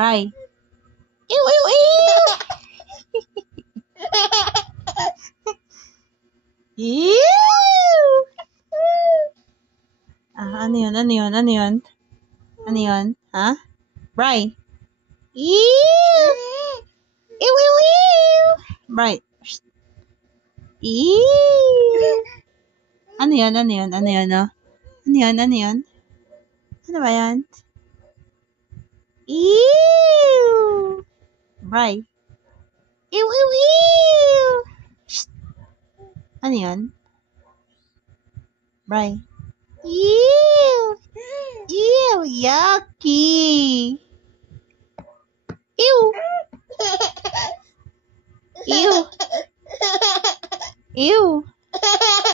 Bry. Ew, ew, ew! Ew! Ano yun? Ano yun? Ano yun? Ano yun? Ha? Bry. Ew! Ew, ew, ew! Bry. Ew! Ano yun? Ano yun? Ano yun? No? Ano yun? Ano yun? Ano ba yan? Ew! Bry. Ew, ew, ew! Shh. Ano yun? Bry. Ew! Ew! Yucky! Ew! Ew! Ew!